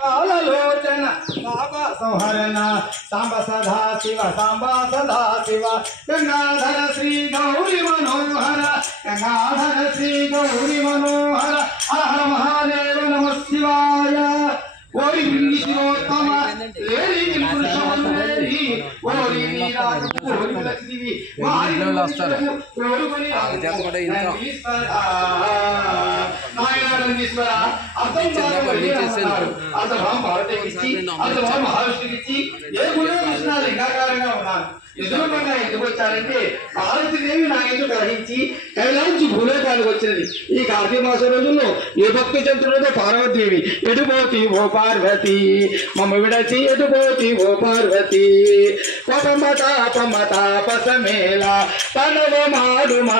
పాలలోచన బాబా సంహరణ సాంబ సదా శివ సాంబ సదా శివ గంగాధర శ్రీ గౌరీ మనోహర గంగాధర శ్రీ గౌరీ మనోహర హర మహాదేవ నమ శివాయ. ఓరి శివోత్తమ లేరి పురుషోత్తమేరి ఓరి నీరాజు ఓరి లక్ష్మి మారిలో వస్తారు ఓరుకొని ఈశ్వర నాయనీశ్వర అర్థం భారతీయకి అర్థం మహావిష్ణుకి ఏ గుణ లింగాకారంగా ఉన్నాను. ఎదురుగా ఎందుకు వచ్చారంటే పార్వతీదేవి నా ఎందుకు గ్రహించి కైలాంచి భూలోకానికి వచ్చినది. ఈ కార్తీక మాస రోజుల్లో ఏ భక్తి చెంతున్నదో పార్వతీదేవి ఎటుపోతి ఓ పార్వతి మమ్మ విడచి ఎటుపోతి ఓ పార్వతి పమతాపమతాపసమేళ తనవ మాడుమ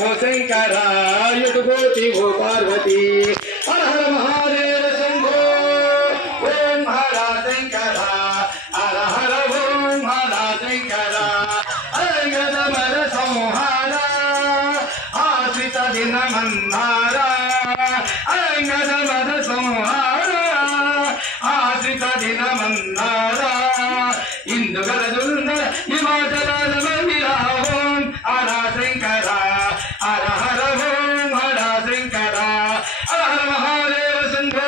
ఓ శంకర ఎటుపోతి ఓ పార్వతి. హర హర మహాదేవ శంభో ఓం హర శంకర హర హర ఓం హర శంకర అంగదమర సంహార ఆశ్రిత దిన మందార అంగదమర సంహార ఆశ్రిత దిన మందార ఇందుగల దుందర హిమాచలాల మందిరాహోం హర శంకర హర హర ఓం హర శంకర హర హర మహాదేవ శంభో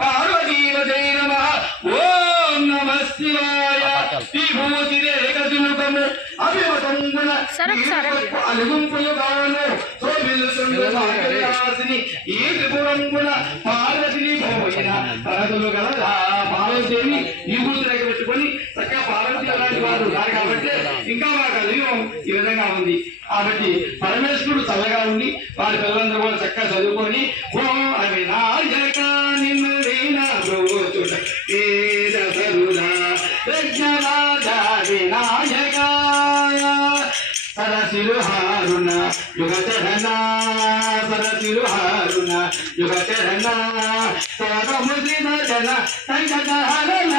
పార్వతీవతే నమః. ఓం నమః శివాయ. విభూతి రేఖముఖము అభిమతంగున అలుగుంపులుగాను శోభిల్సుందరాసిని ఈ త్రిపురంగున పార్వతిని పోయిన తరగతులు గల పార్వతీదేవి విభూతి రేఖ పెట్టుకొని చక్కగా పార్వతి అలాంటి వారు ఉన్నారు కాబట్టి ఇంకా మా కలియుగం ఈ విధంగా ఉంది. కాబట్టి పరమేశ్వరుడు చల్లగా ఉండి వారి పిల్లలందరూ కూడా చక్కగా చదువుకొని ఓం అవినాయక నిన్ను వినాయక సరసిలు హారుణ యుగ చరణ సరసిలు హారుణ యుగ చరణ సరముదిన జన సంకట హరణ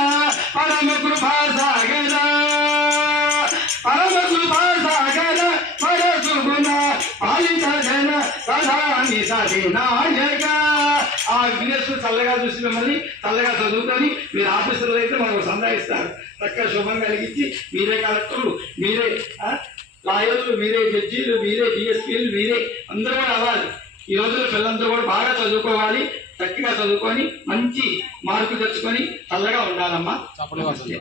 పరమ కృపా సాగర పరమ కృపా సాగర పరశుగుణ పాలిత జన సదాని సవినాయక. ఆ విఘ్నేశ్వరు చల్లగా చూసి మిమ్మల్ని చల్లగా చదువుకొని మీరు ఆఫీసులో అయితే మనకు సందాయిస్తారు. చక్కగా శుభం కలిగించి మీరే కలెక్టర్లు, మీరే లాయర్లు, మీరే జడ్జీలు, మీరే డిఎస్పీలు, మీరే అందరూ కూడా అవ్వాలి. ఈ రోజుల్లో పిల్లలందరూ కూడా బాగా చదువుకోవాలి. చక్కగా చదువుకొని మంచి మార్కులు తెచ్చుకొని చల్లగా ఉండాలమ్మా.